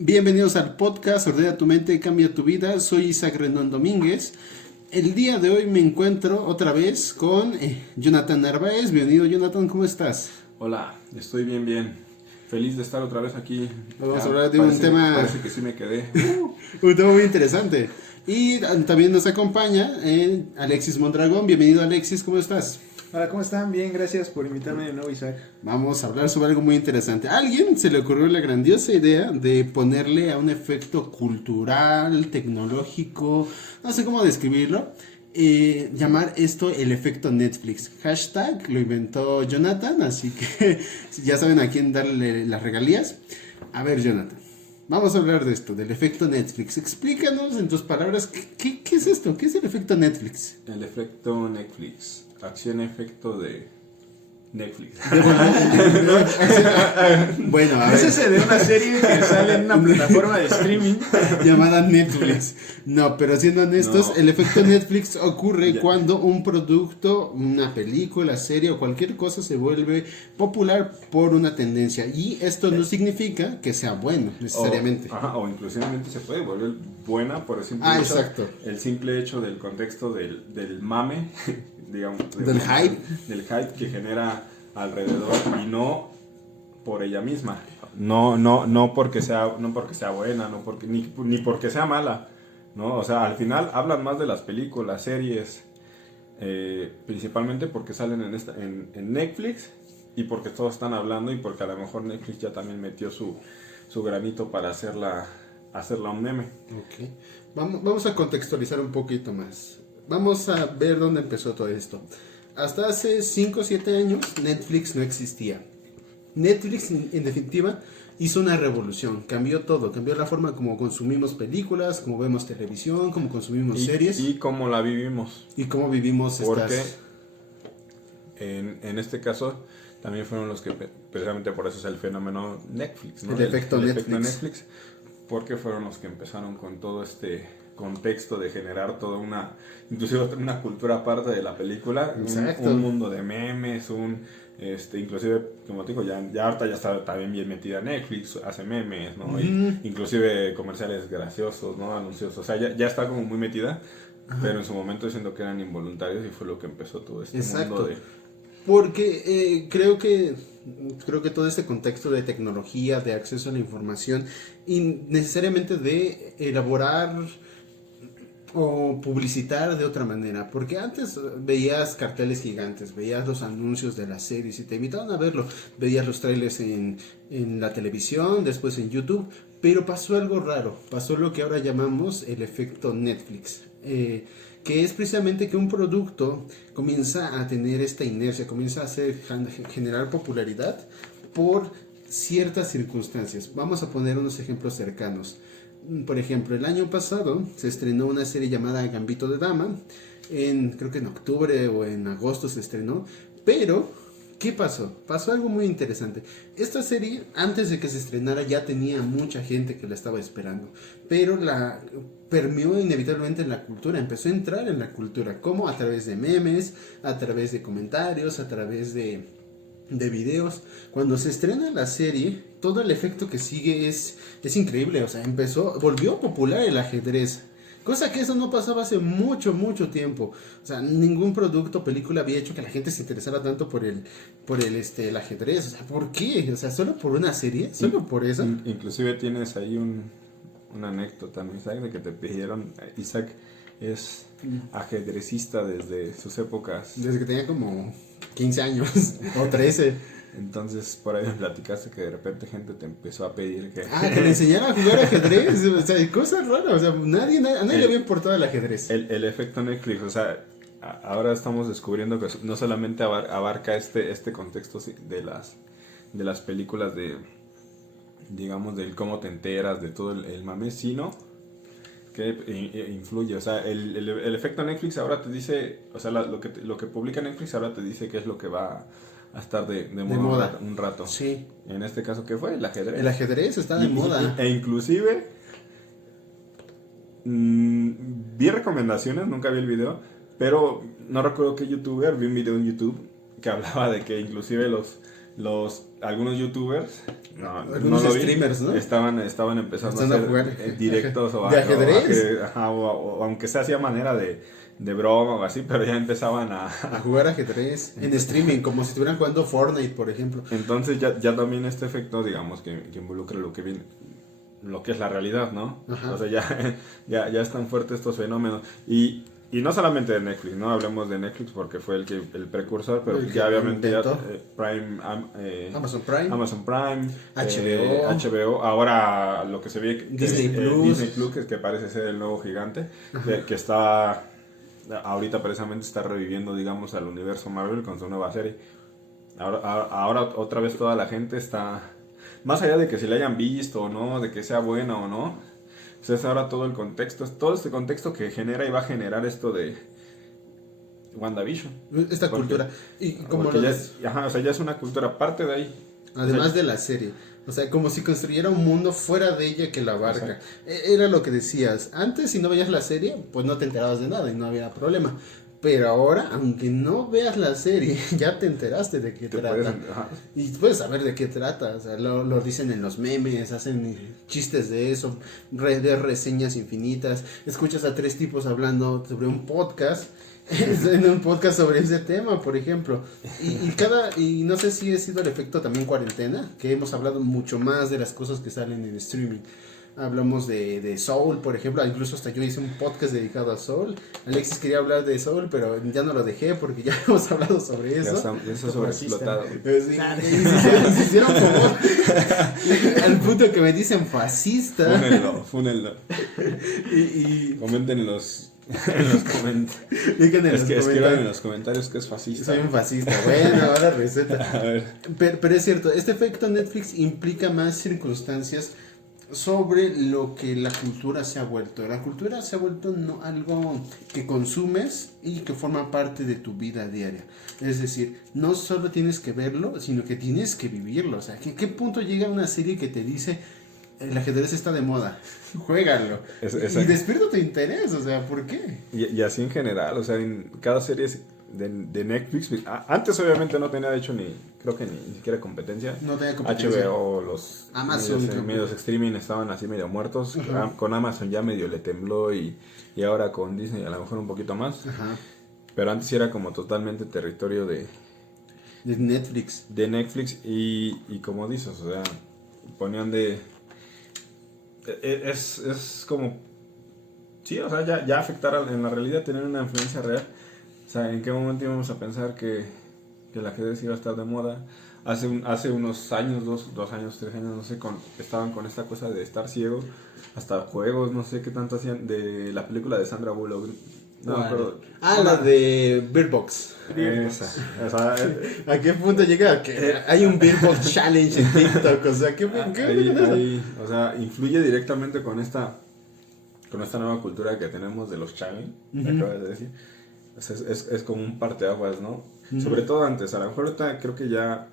Bienvenidos al podcast Ordena tu mente, cambia tu vida. Soy Isaac Rendón Domínguez. El día de hoy me encuentro otra vez con Jonathan Narváez. Bienvenido, Jonathan, ¿cómo estás? Hola, estoy bien. Feliz de estar otra vez aquí. Vamos a hablar de un tema... Parece que sí me quedé. Un tema muy interesante. Y también nos acompaña Alexis Mondragón. Bienvenido, Alexis, ¿cómo estás? Hola, ¿cómo están? Bien, gracias por invitarme de nuevo, Isaac. Vamos a hablar sobre algo muy interesante. A alguien se le ocurrió la grandiosa idea de ponerle a un efecto cultural, tecnológico, no sé cómo describirlo, llamar esto el efecto Netflix. Hashtag lo inventó Jonathan, así que ya saben a quién darle las regalías. A ver, Jonathan, vamos a hablar de esto, del efecto Netflix. Explícanos en tus palabras, ¿qué es esto? ¿Qué es el efecto Netflix? El efecto Netflix. Acción-efecto de Netflix. Bueno, a ver. Es ese de una serie que sale en una plataforma de streaming. Llamada Netflix. No, pero siendo honestos, No. el efecto Netflix ocurre Ya. cuando un producto, una película, serie o cualquier cosa se vuelve popular por una tendencia. Y esto no significa que sea bueno, necesariamente. O inclusivamente se puede volver buena por el simple hecho, Exacto. el simple hecho del contexto del mame, digamos. Del hype. Del hype que genera alrededor y no por ella misma. No porque sea buena, no porque ni porque sea mala, ¿no? O sea, al final hablan más de las películas, series, principalmente porque salen en Netflix y porque todos están hablando y porque a lo mejor Netflix ya también metió su granito para hacerla un meme. Ok. Vamos a contextualizar un poquito más. Vamos a ver dónde empezó todo esto. Hasta hace 5 o 7 años Netflix no existía. Netflix, en definitiva, hizo una revolución, cambió todo, cambió la forma como consumimos películas, como vemos televisión, como consumimos series Y cómo la vivimos. y cómo vivimos Porque estas... en este caso también fueron los que, precisamente por eso es el fenómeno Netflix, ¿no? El efecto Netflix, porque fueron los que empezaron con todo este contexto de generar toda inclusive una cultura aparte de la película, un mundo de memes, inclusive, como te digo, ya ahorita ya está también bien metida Netflix, hace memes, ¿no? Uh-huh. Y inclusive comerciales graciosos, ¿no? Anuncios, o sea, ya está como muy metida, pero en su momento siento que eran involuntarios y fue lo que empezó todo este mundo de... Porque creo que todo este contexto de tecnología, de acceso a la información y necesariamente de elaborar o publicitar de otra manera, porque antes veías carteles gigantes, veías los anuncios de las series y te invitaban a verlo, veías los trailers en la televisión, después en YouTube, pero pasó algo raro, pasó lo que ahora llamamos el efecto Netflix, que es precisamente que un producto comienza a tener esta inercia, comienza a generar popularidad por ciertas circunstancias. Vamos a poner unos ejemplos cercanos. Por ejemplo, el año pasado se estrenó una serie llamada Gambito de Dama, creo que en octubre o en agosto se estrenó, pero ¿qué pasó? Pasó algo muy interesante. Esta serie, antes de que se estrenara, ya tenía mucha gente que la estaba esperando, pero la permeó inevitablemente en la cultura, empezó a entrar en la cultura, como a través de memes, a través de comentarios, a través de videos. Cuando se estrena la serie, todo el efecto que sigue es increíble. O sea, volvió popular el ajedrez, cosa que eso no pasaba hace mucho tiempo. O sea, ningún producto, película había hecho que la gente se interesara tanto por el ajedrez. O sea, ¿por qué? O sea, solo por una serie, solo por eso. Inclusive tienes ahí una anécdota, ¿no, Isaac? De que te pidieron, Isaac es ajedrecista desde sus épocas. Desde que tenía como 15 años o 13. Entonces por ahí me platicaste que de repente gente te empezó a pedir que... Que le enseñara a jugar ajedrez. O sea, cosas raras. O sea, a nadie le había importado el ajedrez. El efecto Netflix, o sea, ahora estamos descubriendo que no solamente abarca este contexto de las películas digamos, del cómo te enteras, de todo el mame, sino que influye, o sea, el efecto Netflix ahora te dice, o sea, lo que publica Netflix ahora te dice qué es lo que va a estar de moda un rato. Sí. En este caso, ¿qué fue? El ajedrez. El ajedrez está de moda. E inclusive, vi recomendaciones, nunca vi el video, pero no recuerdo qué youtuber, vi un video en YouTube que hablaba de que inclusive los algunos youtubers, Algunos no lo vi, streamers, ¿no? estaban empezando Están a a hacer jugar directos o, ¿de ajedrez? o aunque sea hacía manera de broma o así, pero ya empezaban A jugar ajedrez en streaming, como si estuvieran jugando Fortnite, por ejemplo. Entonces ya también este efecto, digamos, que involucra lo que viene, lo que es la realidad, ¿no? Ajá. O sea, ya es tan fuerte estos fenómenos. Y no solamente de Netflix, ¿no? Hablemos de Netflix porque fue el precursor, pero El que ya obviamente ya, inventó. Amazon Prime. Amazon Prime, HBO. ahora lo que se ve Disney Plus. Disney Plus, que parece ser el nuevo gigante, que está ahorita precisamente está reviviendo, digamos, al universo Marvel con su nueva serie. Ahora otra vez toda la gente está, más allá de que se le hayan visto o no, de que sea buena o no, pues es ahora todo este contexto que genera y va a generar esto de WandaVision. Esta cultura. Y como Porque lo ya des- o sea, ya es una cultura parte de ahí. Además O sea, de la serie. O sea, como si construyera un mundo fuera de ella que la abarca. Era lo que decías. Antes, si no veías la serie, pues no te enterabas de nada y no había problema. Pero ahora, aunque no veas la serie, ya te enteraste de qué te trata. puedes- ajá. Y puedes saber de qué trata. O sea, lo dicen en los memes, hacen chistes de eso, de reseñas infinitas. Escuchas a 3 tipos hablando sobre un podcast. En un podcast sobre ese tema, por ejemplo. Y no sé si ha sido el efecto también cuarentena, que hemos hablado mucho más de las cosas que salen en streaming. Hablamos de Soul, por ejemplo, incluso hasta yo hice un podcast dedicado a Soul. Alexis quería hablar de Soul, pero ya no lo dejé porque ya hemos hablado sobre eso. Ya está sobreexplotado. Sí, y se hicieron como al punto que me dicen fascista. Fúnenlo. Y Comenten en los comentarios. digan en los Escriban comentarios. en los comentarios que es fascista. Soy un fascista. Bueno, ahora receta. A ver. Pero es cierto, este efecto Netflix implica más circunstancias sobre lo que la cultura se ha vuelto. La cultura se ha vuelto no algo que consumes y que forma parte de tu vida diaria. Es decir, no solo tienes que verlo, sino que tienes que vivirlo. O sea, ¿qué punto llega una serie que te dice el ajedrez está de moda? Juégalo. Y despierta tu interés, o sea, ¿por qué? Y así en general, o sea, en cada serie de Netflix, antes obviamente no tenía de hecho creo que ni siquiera competencia. No tenía competencia. HBO, los Amazon, medios streaming estaban así medio muertos. Ajá. Con Amazon ya medio le tembló y ahora con Disney a lo mejor un poquito más. Ajá. Pero antes sí era como totalmente territorio De Netflix. de Netflix y como dices, o sea, ponían es como, sí, o sea, ya afectar en la realidad, tener una influencia real. O sea, ¿en qué momento íbamos a pensar que el ajedrez iba a estar de moda? Hace unos años, 2 años, 3 años, no sé, estaban con esta cosa de estar ciego, hasta juegos, no sé qué tanto hacían, de la película de Sandra Bullock. No, pero, la de Bird Box. esa, ¿A qué punto llega? Que hay un Bird Box Challenge en TikTok. O sea, ¿qué o sea, influye directamente con esta nueva cultura que tenemos de los challenge, que acabas de decir. O sea, es como un parteaguas, ¿no? Sobre todo antes, a lo mejor ahorita creo que ya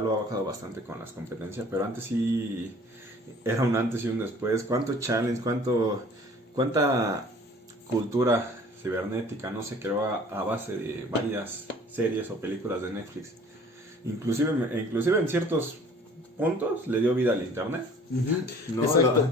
lo ha bajado bastante con las competencias, pero antes sí era un antes y un después. ¿Cuánto challenge, cuánta cultura cibernética no se creó a base de varias series o películas de Netflix? Inclusive en ciertos puntos le dio vida al internet. ¿No? Exacto.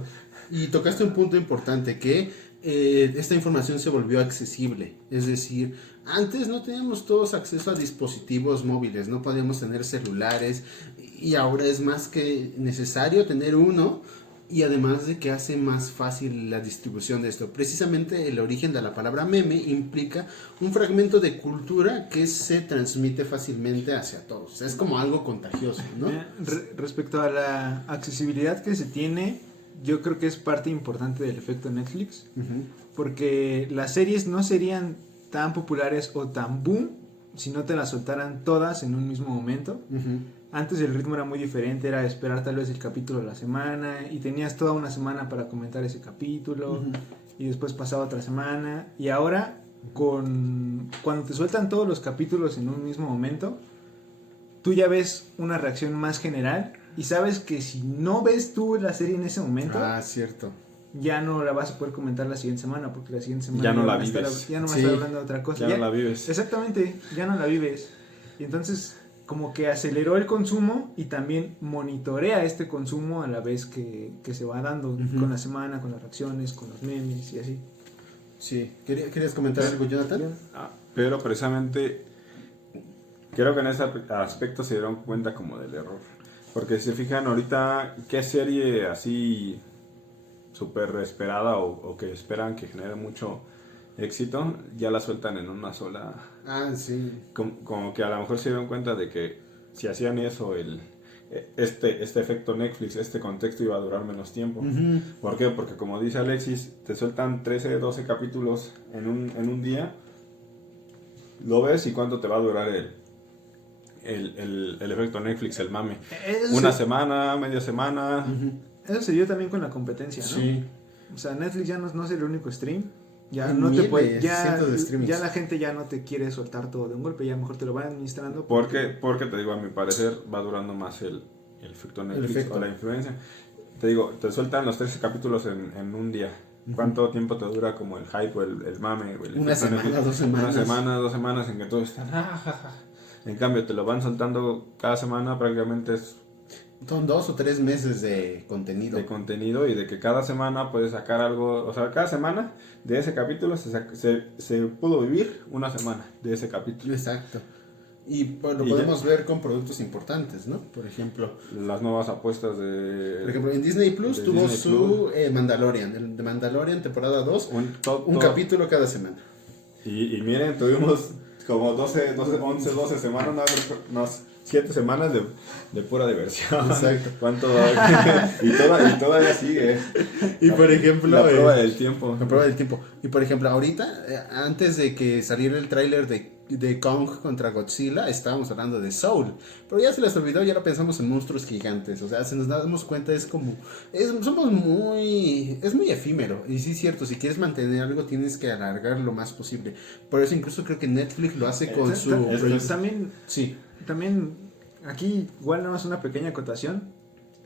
Y tocaste un punto importante, que esta información se volvió accesible. Es decir, antes no teníamos todos acceso a dispositivos móviles, no podíamos tener celulares, y ahora es más que necesario tener uno, y además de que hace más fácil la distribución de esto. Precisamente el origen de la palabra meme implica un fragmento de cultura que se transmite fácilmente hacia todos. Es como algo contagioso, ¿no? Respecto a la accesibilidad que se tiene, yo creo que es parte importante del efecto Netflix, porque las series no serían tan populares o tan boom si no te las soltaran todas en un mismo momento. Antes el ritmo era muy diferente, era esperar tal vez el capítulo de la semana y tenías toda una semana para comentar ese capítulo y después pasaba otra semana, y ahora cuando te sueltan todos los capítulos en un mismo momento, tú ya ves una reacción más general y sabes que si no ves tú la serie en ese momento, Cierto. ya no la vas a poder comentar la siguiente semana, porque la siguiente semana Ya no van a estar hablando de otra cosa. Ya no la vives. Exactamente, ya no la vives. Y entonces como que aceleró el consumo y también monitorea este consumo a la vez que se va dando con la semana, con las reacciones, con los memes y así. Sí, ¿querías comentar algo, Jonathan? Pero precisamente creo que en ese aspecto se dieron cuenta como del error. Porque si se fijan ahorita, ¿qué serie así súper esperada o que esperan que genere mucho éxito? Ya la sueltan en una sola. Ah, sí. Como que a lo mejor se dieron cuenta de que si hacían eso, este efecto Netflix, este contexto iba a durar menos tiempo. Uh-huh. ¿Por qué? Porque como dice Alexis, te sueltan 13, 12 capítulos en un día. Lo ves y cuánto te va a durar el efecto Netflix, el mame. Una semana, media semana. Uh-huh. Eso se dio también con la competencia, ¿no? Sí. O sea, Netflix ya no es el único stream. Ya Hay no te miles, puede, cientos de streamings. ya la gente ya no te quiere soltar todo de un golpe, ya mejor te lo van administrando. Porque te digo, a mi parecer va durando más el efecto Netflix o la influencia. Te digo, te sueltan los 13 capítulos en un día. ¿Cuánto tiempo te dura como el hype o el mame? Una semana, 2 semanas. Una semana, 2 semanas en que todo está... En cambio, te lo van soltando cada semana, prácticamente son 2 o 3 meses de contenido. Y de que cada semana puedes sacar algo, o sea, cada semana de ese capítulo se pudo vivir una semana de ese capítulo. Exacto. Y pues, lo podemos ver con productos importantes, ¿no? Por ejemplo, las nuevas apuestas por ejemplo, en Disney Plus tuvo Disney su Mandalorian, el de Mandalorian temporada 2, un capítulo cada semana. Y miren, tuvimos como 11, 12 semanas, 7 semanas de pura diversión. Exacto. ¿Cuánto? y todavía sigue. Y por ejemplo, la prueba del tiempo. La prueba del tiempo. Y por ejemplo, ahorita, antes de que saliera el tráiler de Kong contra Godzilla, estábamos hablando de Soul. Pero ya se les olvidó y ahora pensamos en monstruos gigantes. O sea, si nos damos cuenta, es muy efímero. Y sí es cierto, si quieres mantener algo, tienes que alargar lo más posible. Por eso incluso creo que Netflix lo hace con su... También, sí. También, aquí igual nada más una pequeña acotación.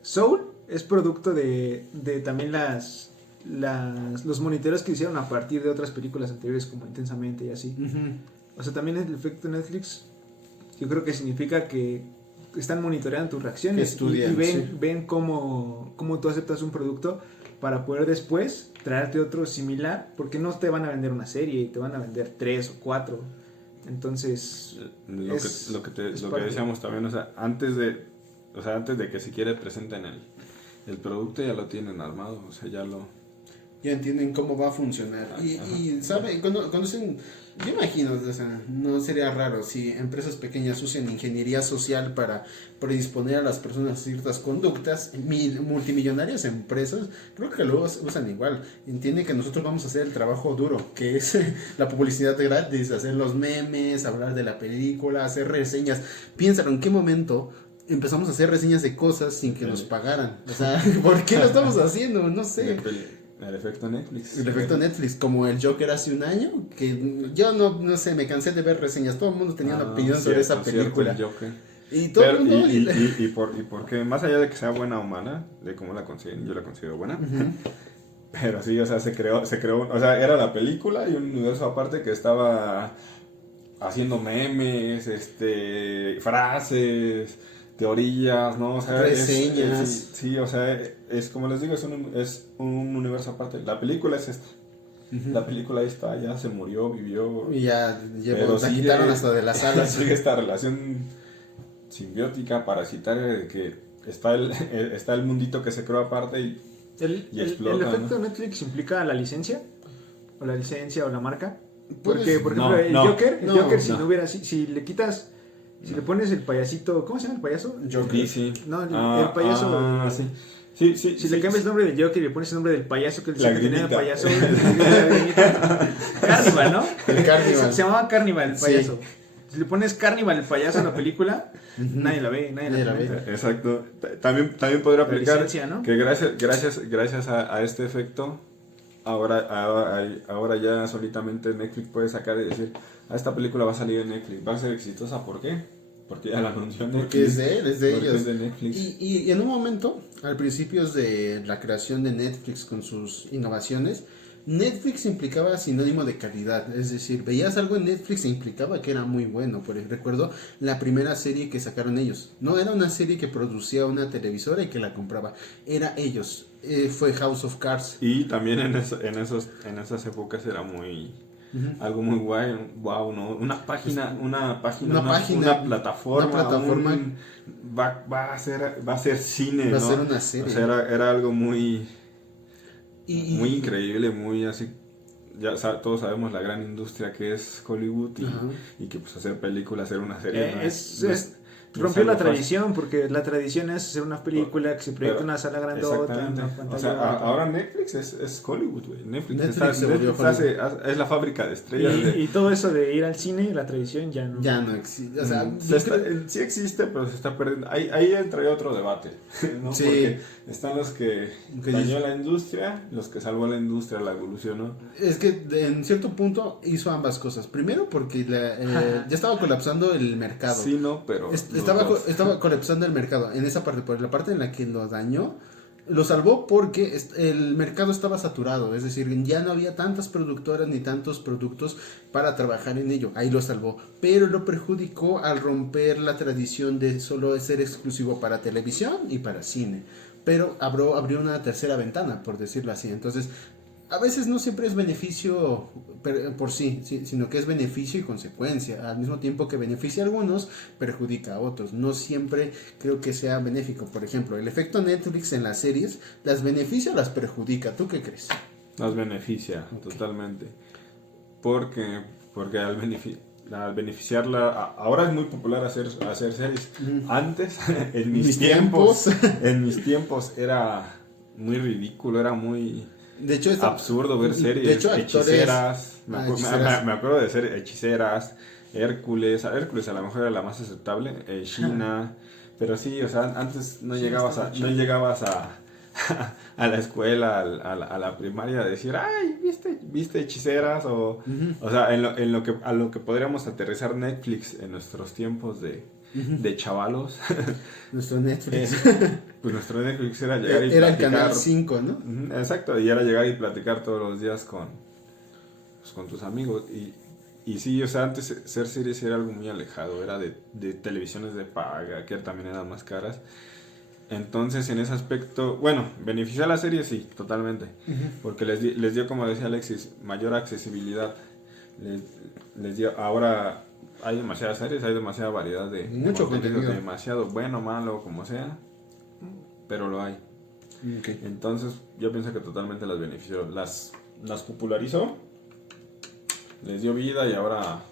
Soul es producto de también los monitoreos que hicieron a partir de otras películas anteriores como Intensamente y así. Uh-huh. O sea, también el efecto Netflix yo creo que significa que están monitoreando tus reacciones estudian, y ven cómo tú aceptas un producto para poder después traerte otro similar, porque no te van a vender una serie, te van a vender 3 o 4. Entonces lo que decíamos también, o sea, antes de que siquiera presenten el producto, ya lo tienen armado, o sea, ya entienden cómo va a funcionar. Y ¿saben? Conocen, yo imagino, o sea, no sería raro si empresas pequeñas usan ingeniería social para predisponer a las personas a ciertas conductas. Multimillonarias empresas, creo que lo usan igual. Entienden que nosotros vamos a hacer el trabajo duro, que es la publicidad gratis, hacer los memes, hablar de la película, hacer reseñas. Piénsalo, ¿en qué momento empezamos a hacer reseñas de cosas sin que nos pagaran? O sea, ¿por qué lo estamos haciendo? No sé. El efecto Netflix. El efecto Netflix, como el Joker hace un año, que yo no sé, me cansé de ver reseñas, todo el mundo tenía una opinión sobre esa película. Y todo el mundo... porque más allá de que sea buena o mala, de cómo la consiguen, yo la considero buena. Uh-huh. Pero sí, o sea, se creó, o sea, era la película y un universo aparte que estaba haciendo memes, frases, teorías, ¿no? O sea, reseñas. Sí, o sea, es como les digo, es un universo aparte. La película es esta. Uh-huh. La película ahí está, ya se murió, vivió. Y ya la quitaron hasta de las salas. Sigue esta relación simbiótica, parasitaria, de que está el mundito que se creó aparte y explota. ¿El efecto Netflix implica la licencia? ¿O la licencia o la marca? Porque, por ejemplo, el Joker, si no hubiera, si le quitas... Si le pones el payasito, ¿cómo se llama el payaso? Joker. Sí. No, el payaso. Sí. Si le cambias el nombre del Joker y le pones el nombre del payaso que tenía el payaso. Carnival, ¿no? El Carnival. Se llamaba Carnival el payaso. Sí. Si le pones Carnival el payaso en la película, nadie la ve, nadie la ve. Exacto. También podría aplicar licencia, ¿no? Que gracias a este efecto, ahora ya solitamente Netflix puede sacar y decir, esta película va a salir en Netflix, va a ser exitosa, ¿por qué? Porque ya la anunció Netflix. Porque es de él, es de ellos. Es de Netflix. Y en un momento, al principio de la creación de Netflix con sus innovaciones, Netflix implicaba sinónimo de calidad, es decir, veías algo en Netflix e implicaba que era muy bueno. Por ejemplo, recuerdo la primera serie que sacaron ellos. No era una serie que producía una televisora y que la compraba, era ellos. Fue House of Cards. Y también en esas épocas era muy... algo muy guay, wow, ¿no? Una plataforma, va a ser cine, Va a ¿no? ser una serie. O sea, era algo muy Y- muy increíble, muy así. Ya todos sabemos la gran industria que es Hollywood Ajá. y que pues hacer películas, hacer una serie no no rompió la algo fácil. tradición, porque la tradición es hacer una película que se proyecta en una sala grandota, Exactamente. una pantalla O sea, grande. ahora Netflix es Hollywood, güey. Netflix se volvió es la fábrica de estrellas. Y todo eso de ir al cine, la tradición ya no. Ya no existe. O sea, sí existe, pero se está perdiendo. Ahí entra otro debate, ¿no? Sí. Porque están los que Que dañó la industria, los que salvó la industria, la evolucionó. es que en cierto punto hizo ambas cosas. Primero porque ya estaba colapsando el mercado. Sí, no, pero... Estaba colapsando el mercado en esa parte, por la parte en la que lo dañó, lo salvó porque el mercado estaba saturado, es decir, ya no había tantas productoras ni tantos productos para trabajar en ello, ahí lo salvó, pero lo perjudicó al romper la tradición de solo ser exclusivo para televisión y para cine, pero abrió una tercera ventana, por decirlo así. Entonces a veces no siempre es beneficio por sí, sino que es beneficio y consecuencia. Al mismo tiempo que beneficia a algunos, perjudica a otros. No siempre creo que sea benéfico. Por ejemplo, el efecto Netflix en las series, ¿las beneficia o las perjudica? ¿Tú qué crees? Las beneficia, totalmente. Porque al beneficiarla, ahora es muy popular hacer series. Antes, en mis tiempos era muy ridículo, era muy... De hecho, absurdo ver series. De hecho, Hechiceras. Hechiceras. Me acuerdo de ser Hechiceras, Hércules a lo mejor era la más aceptable, Sheena, pero sí, o sea, antes no llegabas a a la escuela, a la primaria a decir, ay, ¿viste Hechiceras? O sea, a lo que podríamos aterrizar Netflix en nuestros tiempos de chavalos. Nuestro Netflix. Pues nuestro Netflix era llegar y Era platicar. el canal 5, ¿no? Ujú, exacto, y era llegar y platicar todos los días con tus amigos. Y sí, o sea, antes ser series era algo muy alejado, era de televisiones de paga, que también eran más caras. Entonces, en ese aspecto, bueno, benefició a la serie, sí, totalmente. Porque les dio, como decía Alexis, mayor accesibilidad. Les dio, ahora hay demasiadas series, hay demasiada variedad de mucho contenido. Demasiado bueno, malo, como sea, pero lo hay. Okay. Entonces, yo pienso que totalmente las benefició. Las popularizó, les dio vida y ahora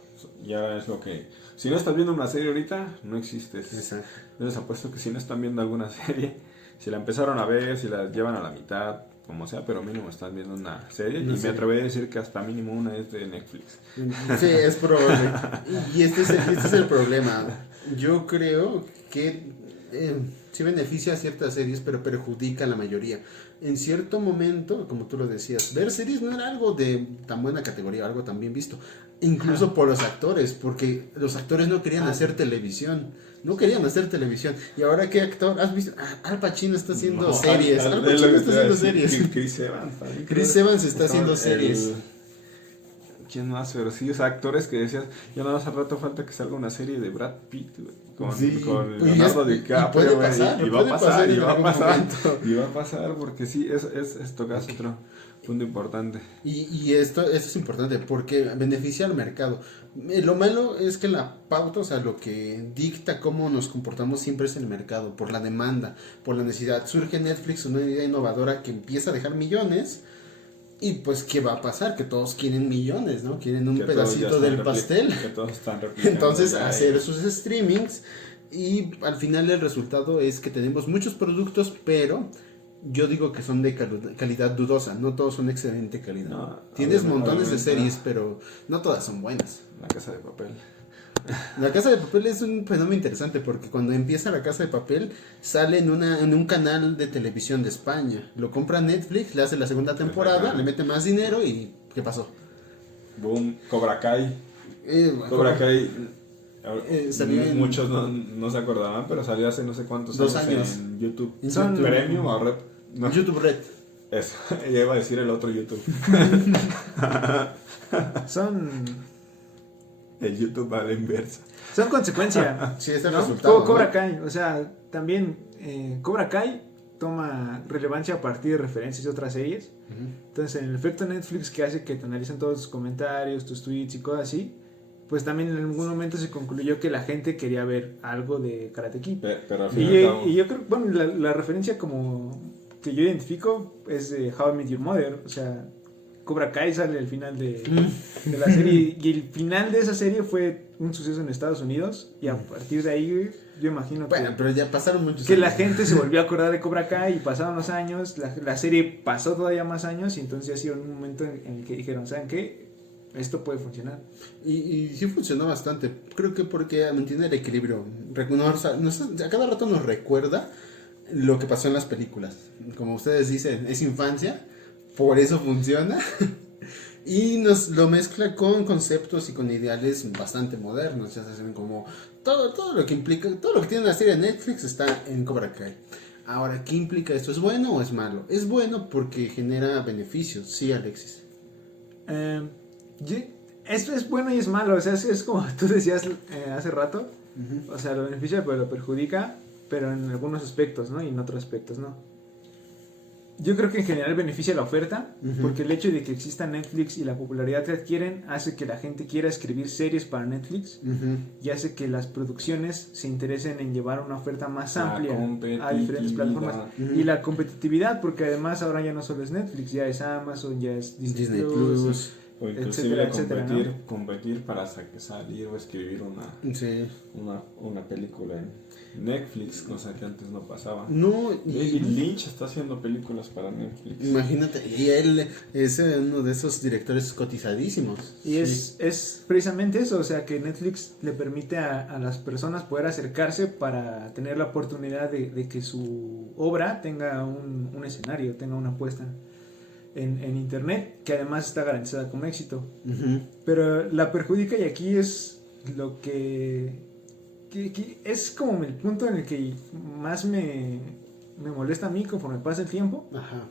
ya es lo que... Si no estás viendo una serie ahorita, no existes. Exacto. Yo les apuesto que si no están viendo alguna serie, si la empezaron a ver, si la llevan a la mitad, como sea, pero mínimo están viendo una serie. Me atrevería a decir que hasta mínimo una es de Netflix. Sí, es probable. Y este es el problema. Yo creo que sí beneficia a ciertas series, pero perjudica a la mayoría. En cierto momento, como tú lo decías, ver series no era algo de tan buena categoría, algo tan bien visto. Incluso por los actores, porque los actores no querían hacer televisión. No querían hacer televisión. ¿Y ahora qué actor? ¿Has visto? Al Pacino está haciendo series. Al Pacino está haciendo series. Chris Evans también. Chris Evans está haciendo series. ¿Quién más? Pero sí, o sea, actores que decías, ya nada más al rato falta que salga una serie de Brad Pitt, güey, con Leonardo DiCaprio, puede pasar, y va a pasar, y va a pasar, porque sí, tocas otro punto importante. Y esto es importante porque beneficia al mercado. Lo malo es que la pauta, o sea, lo que dicta cómo nos comportamos siempre es el mercado, por la demanda, por la necesidad. Surge Netflix, una idea innovadora que empieza a dejar millones. Y pues, ¿qué va a pasar? Que todos quieren millones, ¿no? Quieren un pedacito del pastel. Que todos están replicando. Entonces, hacer sus streamings. Y al final el resultado es que tenemos muchos productos, pero yo digo que son de calidad dudosa. No todos son de excelente calidad. No, tienes montones de series, pero no todas son buenas. La Casa de Papel. La Casa de Papel es un fenómeno interesante porque cuando empieza La Casa de Papel sale en un canal de televisión de España. Lo compra Netflix, le hace la segunda temporada, le mete más dinero y ¿qué pasó? Boom, Cobra Kai. Cobra Kai. Muchos no se acordarán, pero salió hace no sé cuántos 2 años en YouTube. ¿En Premium o Red. No. YouTube Red. Eso, ya iba a decir el otro YouTube. Son El YouTube a la inversa. consecuencia. Sí, es el ¿no? resultado, ¿no? Cobra Kai, o sea, también Cobra Kai toma relevancia a partir de referencias de otras series. Ujú. Entonces, en el efecto Netflix que hace que te analicen todos tus comentarios, tus tweets y cosas así, pues también en algún momento se concluyó que la gente quería ver algo de Karate Kid. Pero al fin y al cabo, Y yo creo, bueno, la referencia como que yo identifico es de How I Met Your Mother, o sea, Cobra Kai sale al final de la serie y el final de esa serie fue un suceso en Estados Unidos y a partir de ahí yo imagino Bueno, pero ya pasaron muchos que años. la gente se volvió a acordar de Cobra Kai y pasaron los años, la serie pasó todavía más años y entonces ha sido un momento en el que dijeron, ¿saben qué? Esto puede funcionar. Y sí funcionó bastante. Creo que porque mantiene el equilibrio. A cada rato nos recuerda lo que pasó en las películas. Como ustedes dicen, es infancia, por eso funciona. Y nos lo mezcla con conceptos y con ideales bastante modernos. Ya saben, como todo lo que implica, todo lo que tiene la serie de Netflix está en Cobra Kai. Ahora, ¿qué implica esto? ¿Es bueno o es malo? Es bueno porque genera beneficios, sí, Alexis. Esto es bueno y es malo, o sea, es como tú decías hace rato, Ujú. o sea, lo beneficia pero lo perjudica, pero en algunos aspectos, ¿no? Y en otros aspectos, ¿no? Yo creo que en general beneficia la oferta, Ujú. porque el hecho de que exista Netflix y la popularidad que adquieren hace que la gente quiera escribir series para Netflix Ujú. y hace que las producciones se interesen en llevar una oferta más La amplia a diferentes plataformas. Ujú. Y la competitividad, porque además ahora ya no solo es Netflix, ya es Amazon, ya es Disney Plus. O inclusive etcétera, competir para salir o escribir Sí. una película en Netflix, cosa que antes no pasaba. No, David Lynch está haciendo películas para Netflix. imagínate, y él es uno de esos directores cotizadísimos. Y es precisamente eso, o sea, que Netflix le permite a las personas poder acercarse para tener la oportunidad de que su obra tenga un escenario, tenga una puesta en internet, que además está garantizada como éxito. Ujú. Pero la perjudica y aquí es lo que es como el punto en el que más me molesta a mí conforme pasa el tiempo. Ajá.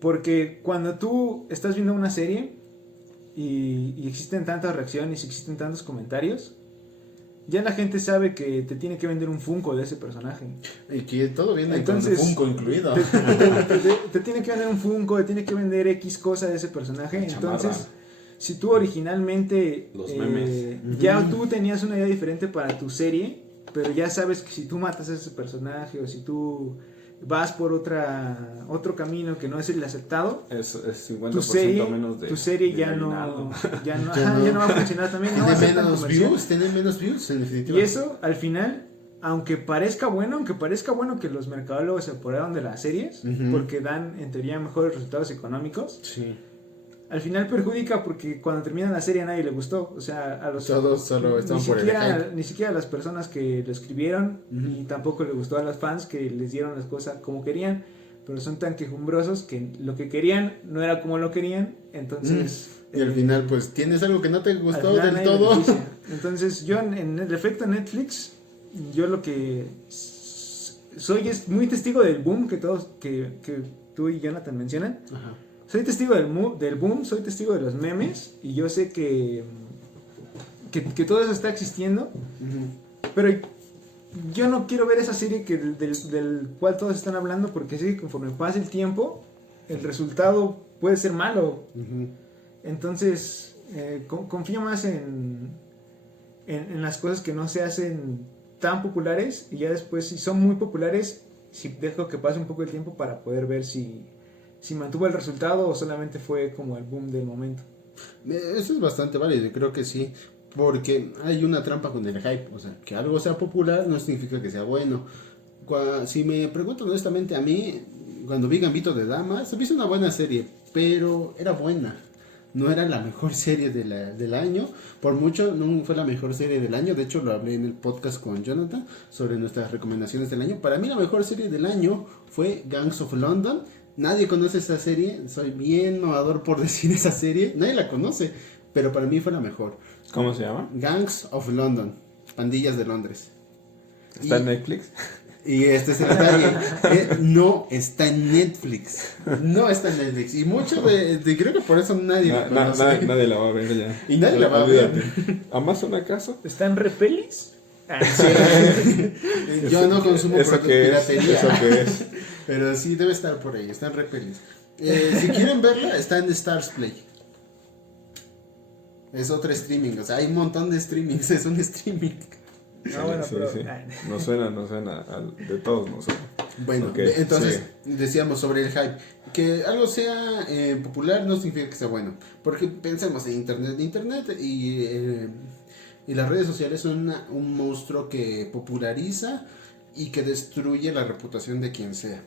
Porque cuando tú estás viendo una serie y existen tantas reacciones y existen tantos comentarios, ya la gente sabe que te tiene que vender un Funko de ese personaje. Y que todo viene Entonces, con Funko incluido. Te tiene que vender un Funko, te tiene que vender X cosa de ese personaje. Chamarra. Entonces, si tú originalmente Los memes. ya tú tenías una idea diferente para tu serie, pero ya sabes que si tú matas a ese personaje o si tú vas por otro camino que no es el aceptado, Es 50% tu serie, menos de tu serie de ya no, aguinaldo. ya no, Ya ajá, no. ya no va a funcionar también, no va a ser tan comercial. Tiene menos views, en definitiva. Y eso, al final, aunque parezca bueno que los mercadólogos se apoderaron de las series, Ujú. porque dan, en teoría, mejores resultados económicos, Sí. al final perjudica porque cuando termina la serie a nadie le gustó. O sea, a los... Todos solo están por el hype. Ni siquiera a las personas que lo escribieron, Ujú. y tampoco le gustó a los fans que les dieron las cosas como querían, pero son tan quejumbrosos que lo que querían no era como lo querían, entonces... Y al final, pues, tienes algo que no te al gustó final del nadie todo. beneficia. Entonces yo en el efecto Netflix, yo lo que soy es muy testigo del boom que todos, que tú y Jonathan mencionan. Ajá. Soy testigo del boom, soy testigo de los memes y yo sé que todo eso está existiendo, Ujú. pero yo no quiero ver esa serie del cual todos están hablando porque sé que conforme pase el tiempo el resultado puede ser malo. Ujú. Entonces confío más en las cosas que no se hacen tan populares y ya después si son muy populares, si dejo que pase un poco el tiempo para poder ver si mantuvo el resultado o solamente fue como el boom del momento. Eso es bastante válido, y creo que sí, porque hay una trampa con el hype, o sea, que algo sea popular no significa que sea bueno. Si me preguntan honestamente a mí, cuando vi Gambito de Dama, se me hizo una buena serie, pero era buena. No era la mejor serie del año, por mucho no fue la mejor serie del año, de hecho lo hablé en el podcast con Jonathan sobre nuestras recomendaciones del año. Para mí la mejor serie del año fue Gangs of London. Nadie conoce esa serie, soy bien mamador por decir esa serie, nadie la conoce, pero para mí fue la mejor. ¿Cómo se llama? Gangs of London, Pandillas de Londres. ¿Está Y- en Netflix? Y este es el detalle, no está en Netflix. No está en Netflix. Y mucho creo que por eso nadie lo conoce. Nadie la va a ver ya. Y nadie la va a ver. ¿Amazon acaso? ¿Está en Repelis? Yo no consumo ¿Eso qué es? piratería. ¿Eso qué es? Pero sí debe estar por ahí. Está en Repelis. Si quieren verla, está en Stars Play. Es otro streaming. O sea, hay un montón de streamings. Es un streaming. No, bueno, Sí, pero... sí. No suena, de todos no suena. Bueno, Ok, entonces sigue. decíamos sobre el hype. Que algo sea popular no significa que sea bueno. Porque pensemos en Internet. Internet y las redes sociales son un monstruo que populariza y que destruye la reputación de quien sea.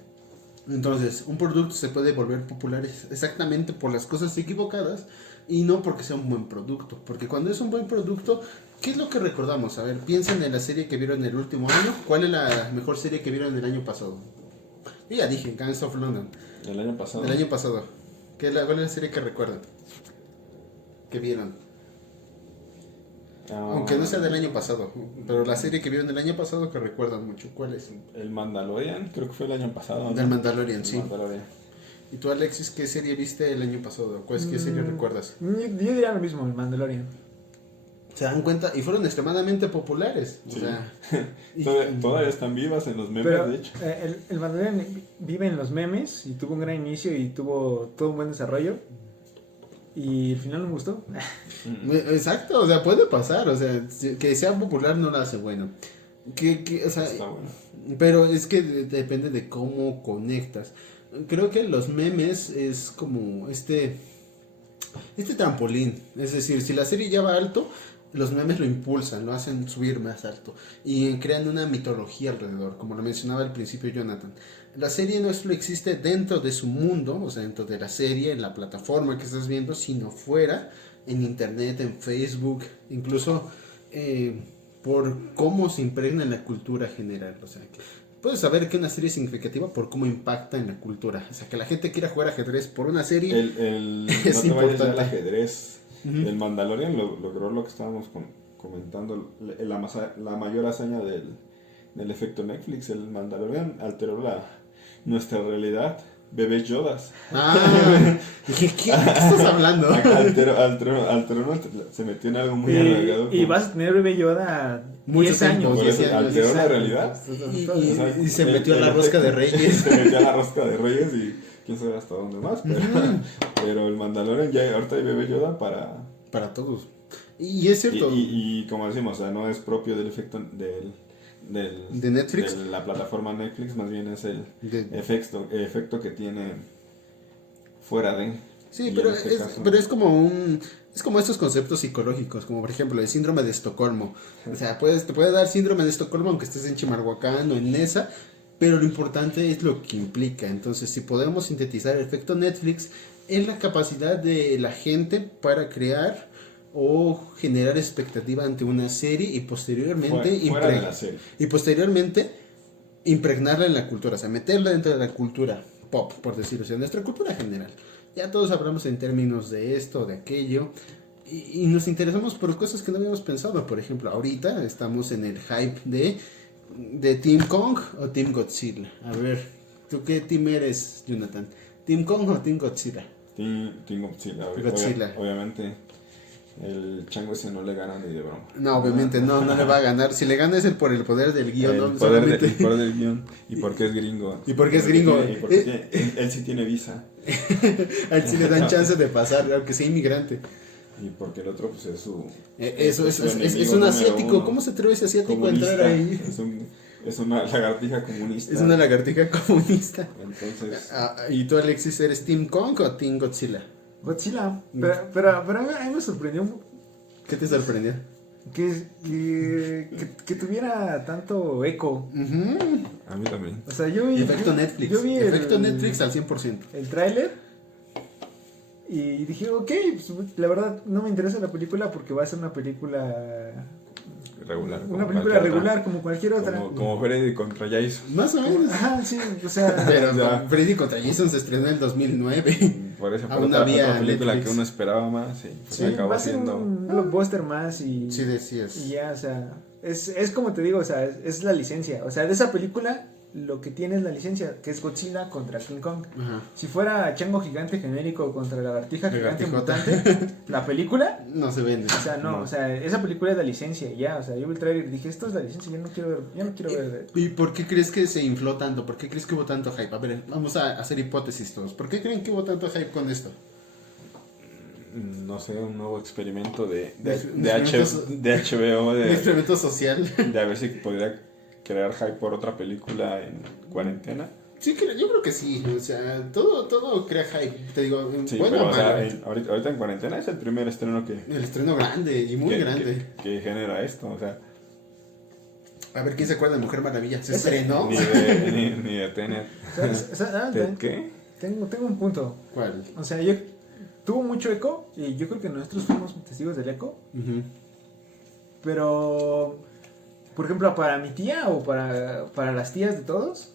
Entonces, un producto se puede volver popular exactamente por las cosas equivocadas y no porque sea un buen producto. Porque cuando es un buen producto, ¿qué es lo que recordamos? A ver, piensen en la serie que vieron el último año. ¿Cuál es la mejor serie que vieron el año pasado? Yo ya dije, Gangs of London. El año pasado. Del año pasado. ¿Cuál es la serie que recuerdan? Que vieron. Aunque no sea del año pasado. Pero la serie que vieron el año pasado que recuerdan mucho. ¿Cuál es? El Mandalorian, creo que fue el año pasado, ¿no? Del Mandalorian, El sí. Mandalorian. ¿Y tú, Alexis, qué serie viste el año pasado? ¿Qué serie recuerdas? Yo diría lo mismo, el Mandalorian. ¿Se dan cuenta? Y fueron extremadamente populares. O Sí. sea, Todavía están vivas en los memes, Pero de hecho. el Mandalorian vive en los memes y tuvo un gran inicio y tuvo todo un buen desarrollo. Y al final no me gustó. exacto, o sea, puede pasar. O sea, que sea popular no lo hace bueno. O sea, Está bueno. pero es que depende de cómo conectas. Creo que los memes es como este trampolín. Es decir, si la serie ya va alto, los memes lo impulsan, lo hacen subir más alto y crean una mitología alrededor, como lo mencionaba al principio Jonathan. La serie no solo existe dentro de su mundo, o sea, dentro de la serie, en la plataforma que estás viendo, sino fuera, en internet, en Facebook, incluso por cómo se impregna en la cultura general. O sea, puedes saber que una serie es significativa por cómo impacta en la cultura. O sea, que la gente quiera jugar ajedrez por una serie Es es no te vayas ya al importante. ajedrez. Ujú. El Mandalorian logró lo que estábamos comentando, la mayor hazaña del efecto Netflix. El Mandalorian alteró nuestra realidad. Bebés Yodas. Ah, dije, ¿qué estás hablando? Alteró, se metió en algo muy alargado. Y vas a tener bebé Yoda Mucho 10 tiempo, años. Por eso 10 años, alteró 10 la años. realidad. Y se metió a la rosca de Reyes. Se metió a la rosca de Reyes y quién sabe hasta dónde más. Pero el Mandalorian ya ahorita hay Bebé Yoda Para todos. Y es cierto. Y como decimos, o sea, no es propio del efecto ¿De Netflix? de la plataforma Netflix, más bien es el efecto que tiene fuera de. Sí, y pero en este caso- pero es como estos conceptos psicológicos, como por ejemplo el síndrome de Estocolmo. O sea, te puede dar síndrome de Estocolmo aunque estés en Chimalhuacán o en Nesa, pero lo importante es lo que implica. Entonces, si podemos sintetizar el efecto Netflix, es la capacidad de la gente para crear o generar expectativa ante una serie y posteriormente fuera de la serie. y posteriormente impregnarla en la cultura, o sea, meterla dentro de la cultura pop, por decirlo, o sea, nuestra cultura general. Ya todos hablamos en términos de esto, de aquello, y nos interesamos por cosas que no habíamos pensado. Por ejemplo, ahorita estamos en el hype de Team Kong o Team Godzilla. A ver, ¿tú qué team eres, Jonathan? ¿Team Kong o Team Godzilla? Team Godzilla. Godzilla. Obviamente, el chango ese no le gana ni de broma. No, obviamente no le va a ganar. Si le gana es por el poder del guión, El ¿no? poder Solamente- el poder del guión. Y porque es gringo. Y porque es gringo. Y porque él sí tiene visa. A él sí le dan chance de pasar, aunque sea inmigrante. Y porque el otro, pues es su. Eso es su un enemigo número asiático. uno. ¿Cómo se atreve ese asiático Comunista. a entrar ahí? Es una lagartija comunista. Es una lagartija comunista. Entonces. ¿Y tú, Alexis, eres Team Kong o Team Godzilla? Godzilla. Pero a mí me sorprendió ¿Qué te sorprendió? que tuviera tanto eco. Ujú. A mí también. O sea, yo vi. Efecto Netflix. Yo vi Efecto Netflix al 100%. el tráiler y dije, ok, pues, la verdad no me interesa la película porque va a ser una película Regular. Una como película cualquier regular otra. como cualquier otra. Como Freddy contra Jason. Más o menos. Ajá, sí, o sea, Pero Ya. Freddy contra Jason se estrenó en el 2009. Por eso, Aún otra había película Netflix. que uno esperaba más. Y pues Sí, acabó va a ser siendo. un blockbuster más y, Sí, decías. y ya, o sea, es como te digo, o sea, es la licencia. O sea, de esa película lo que tiene es la licencia, que es Godzilla contra King Kong. Ajá. Si fuera Chango gigante genérico contra lagartija gigante Lagartijota. mutante, la película, No se vende. o sea, no, No. o sea, esa película es la licencia y ya, o sea, yo vi el trailer y dije, esto es la licencia, yo no quiero ver. ¿Y por qué crees que se infló tanto? ¿Por qué crees que hubo tanto hype? A ver, vamos a hacer hipótesis todos. ¿Por qué creen que hubo tanto hype con esto? No sé, un nuevo experimento de Experimentos- HBO Un experimento social. de a ver si podría crear hype por otra película en cuarentena. Sí, yo creo que sí. O sea, todo crea hype. Te digo, Sí, bueno pero o o sea, malo. ahorita en cuarentena es el primer estreno El estreno grande y muy grande. que genera esto, o sea, A ver, ¿quién se acuerda de Mujer Maravilla? ¿Se Ese- estrenó? ni de Tenet. ¿Sabes? ¿Qué? Tengo un punto. ¿Cuál? O sea, tuvo mucho eco y yo creo que nosotros fuimos testigos del eco, Ujú. pero, por ejemplo, para mi tía o para las tías de todos,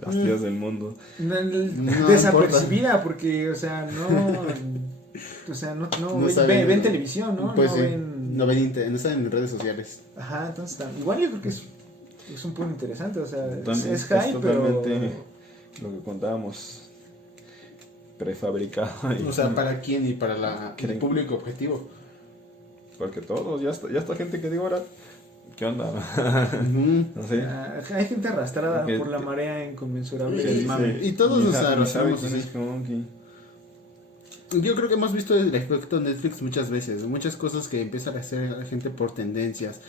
Las tías del mundo. No desapercibida, porque, o sea, no ven, saben. ven televisión, ¿no? Pues no sí. ven... No ven no están en redes sociales. Ajá, entonces, igual yo creo que es un punto interesante, o sea, También es hype, totalmente pero... lo que contábamos prefabricado. O sea, ¿para quién y para el ¿Creen? público objetivo? Porque todos, ya está gente que digo ahora, ¿qué onda? Ujú. No sé. Hay gente arrastrada Que- por la marea inconmensurable Sí, del sí. mame. Y todos Ni nos sabe arrastramos quién así. es Monkey. Yo creo que hemos visto el efecto Netflix muchas veces, muchas cosas que empiezan a hacer la gente por tendencias.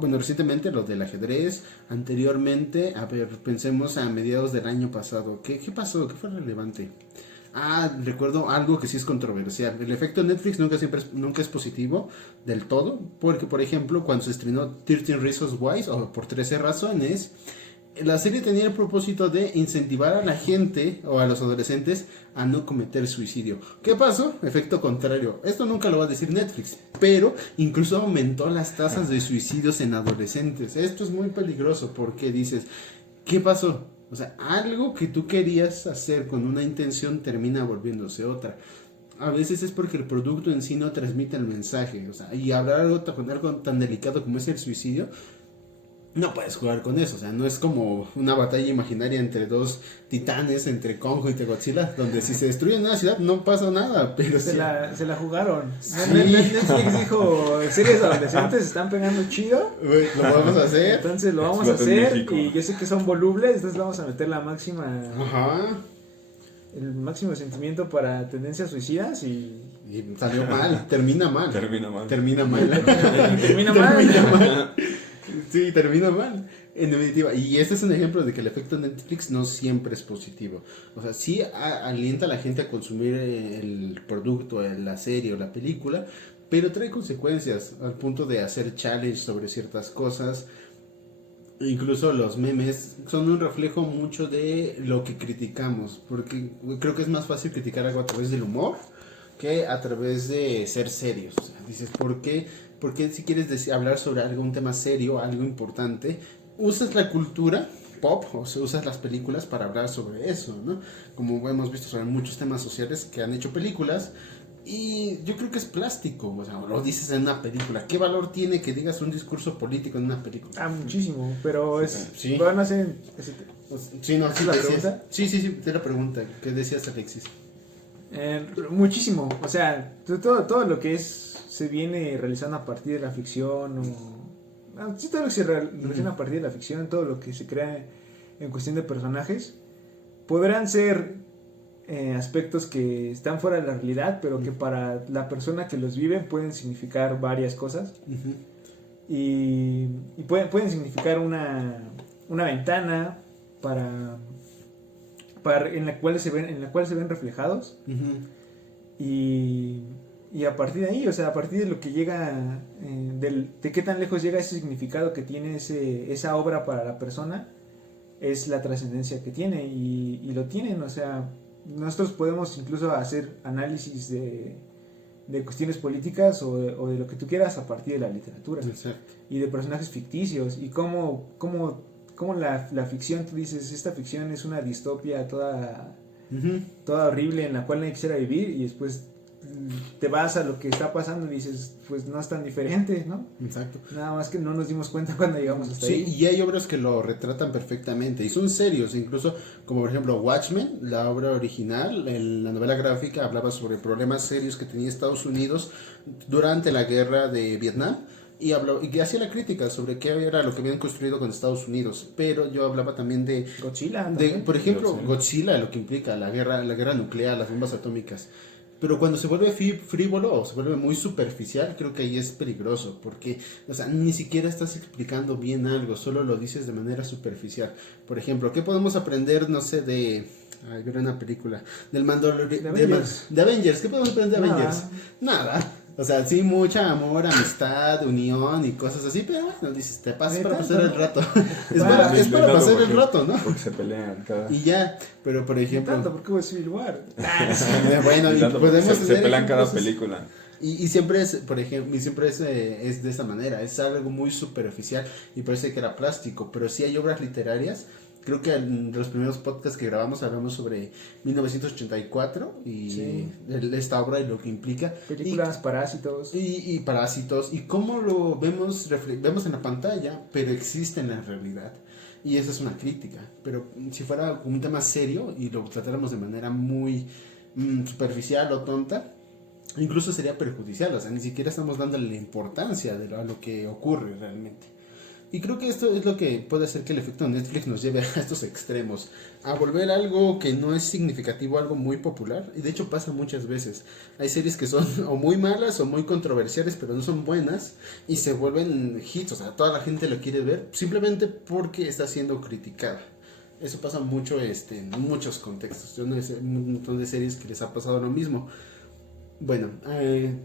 Bueno, recientemente lo del ajedrez, anteriormente, a ver, pensemos a mediados del año pasado, ¿qué pasó? ¿Qué fue relevante? Recuerdo algo que sí es controversial. El efecto Netflix nunca es positivo del todo, porque por ejemplo, cuando se estrenó 13 Reasons Why, o por 13 razones, la serie tenía el propósito de incentivar a la gente o a los adolescentes a no cometer suicidio. ¿Qué pasó? Efecto contrario. Esto nunca lo va a decir Netflix, pero incluso aumentó las tasas de suicidios en adolescentes. Esto es muy peligroso porque dices, ¿qué pasó? O sea, algo que tú querías hacer con una intención termina volviéndose otra. A veces es porque el producto en sí no transmite el mensaje. O sea, y hablar algo tan delicado como es el suicidio, no puedes jugar con eso. O sea, no es como una batalla imaginaria entre dos titanes, entre Kong y Godzilla, donde si se destruye una ciudad no pasa nada. Pero Se sí. la jugaron. Sí. Netflix dijo, series adolescentes se están pegando chido, Güey, lo vamos a hacer. entonces lo vamos a Explota en hacer México. y yo sé que son volubles, entonces vamos a meter Ajá. el máximo sentimiento para tendencias suicidas y Y salió mal. Termina mal. Termina mal. Termina mal. termina mal. Sí, termina mal. En definitiva, y este es un ejemplo de que el efecto Netflix no siempre es positivo. O sea, sí alienta a la gente a consumir el producto, la serie o la película, pero trae consecuencias al punto de hacer challenge sobre ciertas cosas. Incluso los memes son un reflejo mucho de lo que criticamos, porque creo que es más fácil criticar algo a través del humor que a través de ser serios. O sea, dices, ¿por qué si quieres hablar sobre algún tema serio, algo importante, usas la cultura pop o sea, usas las películas para hablar sobre eso, ¿no? Como hemos visto sobre muchos temas sociales que han hecho películas y yo creo que es plástico, o sea, lo dices en una película. ¿Qué valor tiene que digas un discurso político en una película? Ah, muchísimo, pero Sí. van a hacer Sí, no, sí, la decías- pregunta? sí, te la pregunta. ¿Qué decías, Alexis? muchísimo, o sea, todo lo que se viene realizando a partir de la ficción sí, todo lo que se realiza a partir de la ficción, todo lo que se crea en cuestión de personajes, podrán ser aspectos que están fuera de la realidad, pero que para la persona que los vive pueden significar varias cosas y pueden significar una ventana en la cual se ven reflejados y a partir de ahí, o sea, a partir de lo que llega de qué tan lejos llega ese significado que tiene esa obra para la persona, es la trascendencia que tiene y lo tienen. O sea, nosotros podemos incluso hacer análisis de cuestiones políticas o de lo que tú quieras a partir de la literatura. Exacto. Y de personajes ficticios y cómo la ficción, tú dices, esta ficción es una distopia toda horrible en la cual nadie quisiera vivir, y después te vas a lo que está pasando y dices, pues no es tan diferente, ¿no? Exacto. Nada más que no nos dimos cuenta cuando llegamos hasta Sí, ahí. y hay obras que lo retratan perfectamente y son serios, incluso como por ejemplo Watchmen, la obra original, la novela gráfica hablaba sobre problemas serios que tenía Estados Unidos durante la guerra de Vietnam y que hacía la crítica sobre qué era lo que habían construido con Estados Unidos, pero yo hablaba también Godzilla, de también. por ejemplo, Godzilla, lo que implica la guerra nuclear, las bombas atómicas. Pero cuando se vuelve frívolo o se vuelve muy superficial, creo que ahí es peligroso, porque, o sea, ni siquiera estás explicando bien algo, solo lo dices de manera superficial. Por ejemplo, ¿qué podemos aprender, no sé, de... Ay, ver una película, del Mandalorian, de Avengers, ¿qué podemos aprender de Avengers? Nada. O sea, sí, mucha amor, amistad, unión y cosas así, pero bueno, dices, te pasas para pasar el rato. Es para pasar el rato, ¿no? Porque se pelean cada... Y ya, pero por ejemplo... Tanto, ¿por qué voy a Civil War? Bueno, y podemos se tener pelean cada ejemplos, película. y siempre es, por ejemplo, y siempre es de esa manera, es algo muy superficial y parece que era plástico, pero sí hay obras literarias. Creo que en los primeros podcasts que grabamos hablamos sobre 1984 y Sí. esta obra y lo que implica. Películas, Parásitos. Y Parásitos y cómo lo vemos vemos en la pantalla, pero existe en la realidad. Y esa es una crítica. Pero si fuera un tema serio y lo tratáramos de manera muy superficial o tonta, incluso sería perjudicial. O sea, ni siquiera estamos dándole la importancia a lo que ocurre realmente. Y creo que esto es lo que puede hacer que el efecto Netflix nos lleve a estos extremos, a volver algo que no es significativo, algo muy popular. Y de hecho pasa muchas veces. Hay series que son o muy malas o muy controversiales, pero no son buenas y se vuelven hits. O sea, toda la gente lo quiere ver simplemente porque está siendo criticada. Eso pasa mucho en muchos contextos. Yo no sé, un montón de series que les ha pasado lo mismo. Bueno,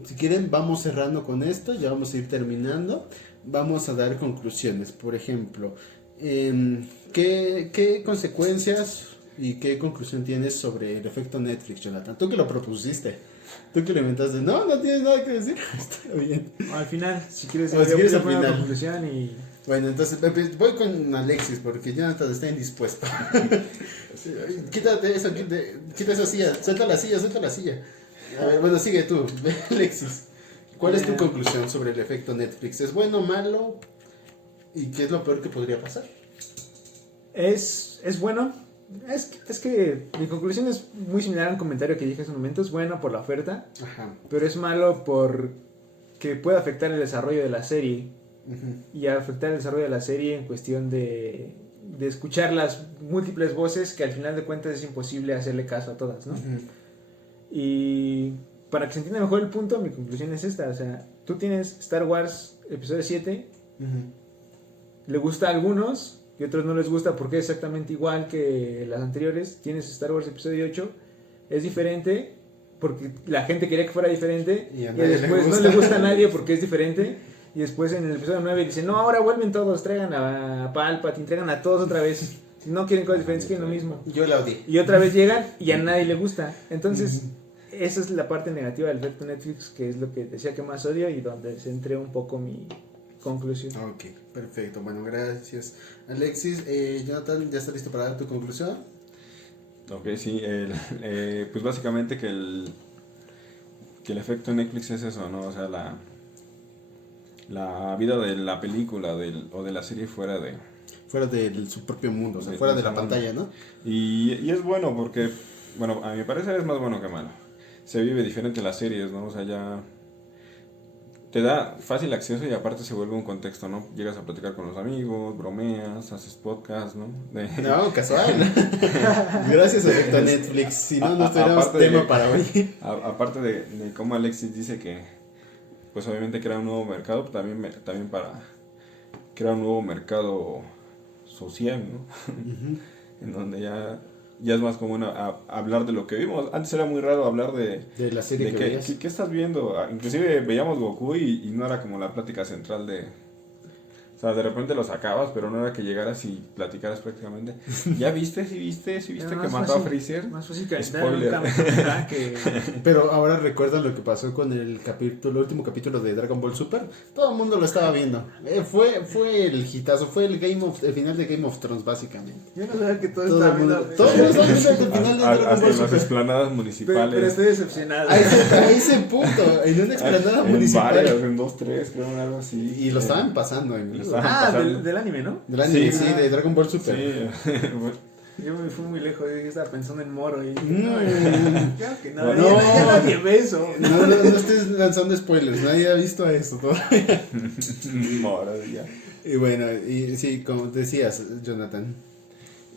si quieren vamos cerrando con esto, ya vamos a ir terminando. Vamos a dar conclusiones. Por ejemplo, ¿qué consecuencias y qué conclusión tienes sobre el efecto Netflix, Jonathan? Tú que lo propusiste, tú que lo inventaste. No, no tienes nada que decir. Está bien. Al final, si quieres, O si quieres al poner final. una conclusión y... Bueno, entonces voy con Alexis porque Jonathan está indispuesto. Quítate eso, quita esa silla, suelta la silla. A ver, bueno, sigue tú, Alexis. ¿Cuál es tu conclusión sobre el efecto Netflix? ¿Es bueno o malo? ¿Y qué es lo peor que podría pasar? Es bueno. Es que mi conclusión es muy similar al comentario que dije hace un momento. Es bueno por la oferta, Ajá. pero es malo porque puede afectar el desarrollo de la serie. Uh-huh. Y afectar el desarrollo de la serie en cuestión de escuchar las múltiples voces que al final de cuentas es imposible hacerle caso a todas, ¿no? Uh-huh. Y para que se entienda mejor el punto, mi conclusión es esta. O sea, tú tienes Star Wars Episodio 7, Uh-huh. le gusta a algunos y a otros no les gusta porque es exactamente igual que las anteriores. Tienes Star Wars Episodio 8, es diferente porque la gente quería que fuera diferente Y a y nadie después le no gusta. le gusta a nadie porque es diferente. Y después en el episodio 9 dicen, no, ahora vuelven todos, traigan a Palpatine, traigan a todos otra vez. No quieren cosas diferentes, quieren lo mismo. Yo la odié. Y otra vez llegan y a nadie le gusta. Entonces, esa es la parte negativa del efecto Netflix, que es lo que decía que más odio y donde centré un poco mi conclusión. Ok, perfecto. Bueno, gracias, Alexis. Jonathan, ¿ya está listo para dar tu conclusión? Ok, sí. Pues básicamente que el efecto Netflix es eso, ¿no? O sea, la vida de la película o de la serie fuera de su propio mundo, o sea, de fuera de ese la mundo. pantalla, ¿no? Y es bueno porque, bueno, a mi parecer es más bueno que malo. Se vive diferente las series, ¿no? O sea, ya te da fácil acceso y aparte se vuelve un contexto, ¿no? Llegas a platicar con los amigos, bromeas, haces podcast, ¿no? No, casual. Gracias a efecto Netflix, si no, no tuviéramos tema para hoy. Aparte de cómo Alexis dice que pues obviamente crea un nuevo mercado, también para crear un nuevo mercado social, ¿no? Uh-huh. En donde ya es más común hablar de lo que vimos. Antes era muy raro hablar de la serie que veías. ¿Qué estás viendo? Inclusive veíamos Goku y no era como la plática central O sea, de repente lo sacabas, pero no era que llegaras y platicaras prácticamente. ¿Ya viste? ¿Sí viste Era que más mató a fácil- Freezer? Más fácil que Spoiler. que... Pero ahora recuerda lo que pasó con el último capítulo de Dragon Ball Super. Todo el mundo lo estaba viendo. Fue el hitazo, fue el final de Game of Thrones, básicamente. Yo no sabía que todo Todo estaba el mundo, viendo. todos estaban viendo el final de Dragon Hasta Ball en las Super. esplanadas Pero municipales. estoy decepcionado. A ese punto, en una explanada En municipal. varias, en 2, 3, creo, algo así. Y lo estaban pasando en Lo vivo. estaban Ah, pasando. del anime, ¿no? Del anime, Sí. sí, de Dragon Ball Super. Sí. Yo me fui muy lejos, yo estaba pensando en Moro y... Claro que no, No. ya nadie ve eso. No estés lanzando spoilers, nadie ha visto eso todavía. Moro, ya. Y bueno, y sí, como decías, Jonathan.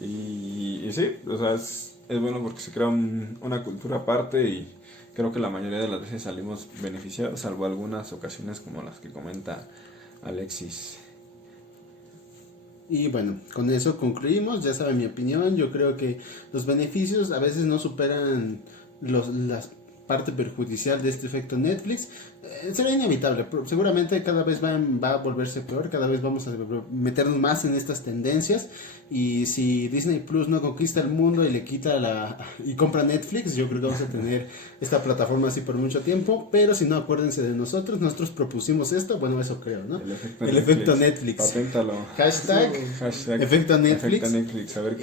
Y sí, o sea, es bueno porque se crea una cultura aparte y creo que la mayoría de las veces salimos beneficiados, salvo algunas ocasiones como las que comenta Alexis. Y bueno, con eso concluimos, ya saben mi opinión, yo creo que los beneficios a veces no superan la parte perjudicial de este efecto Netflix. Será inevitable, seguramente cada vez va a volverse peor, cada vez vamos a meternos más en estas tendencias y si Disney Plus no conquista el mundo y le quita y compra Netflix, yo creo que vamos a tener esta plataforma así por mucho tiempo, pero si no, acuérdense de nosotros propusimos esto, bueno, eso creo, ¿no? El efecto Netflix. Paténtalo. Hashtag efecto Netflix. Efecto Netflix. A ver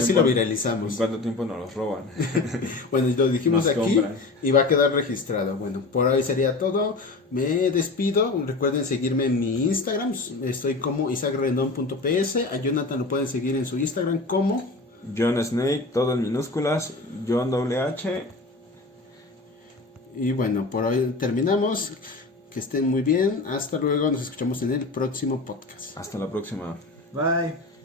Y si lo ¿en viralizamos. cuánto tiempo nos los roban? Bueno, lo dijimos Nos aquí compran. y va a quedar registrado. Bueno, por hoy sería todo. Me despido. Recuerden seguirme en mi Instagram. Estoy como isaacrendon.ps. A Jonathan lo pueden seguir en su Instagram como John Snake, todo en minúsculas. John WH. Y bueno, por hoy terminamos. Que estén muy bien. Hasta luego. Nos escuchamos en el próximo podcast. Hasta la próxima. Bye.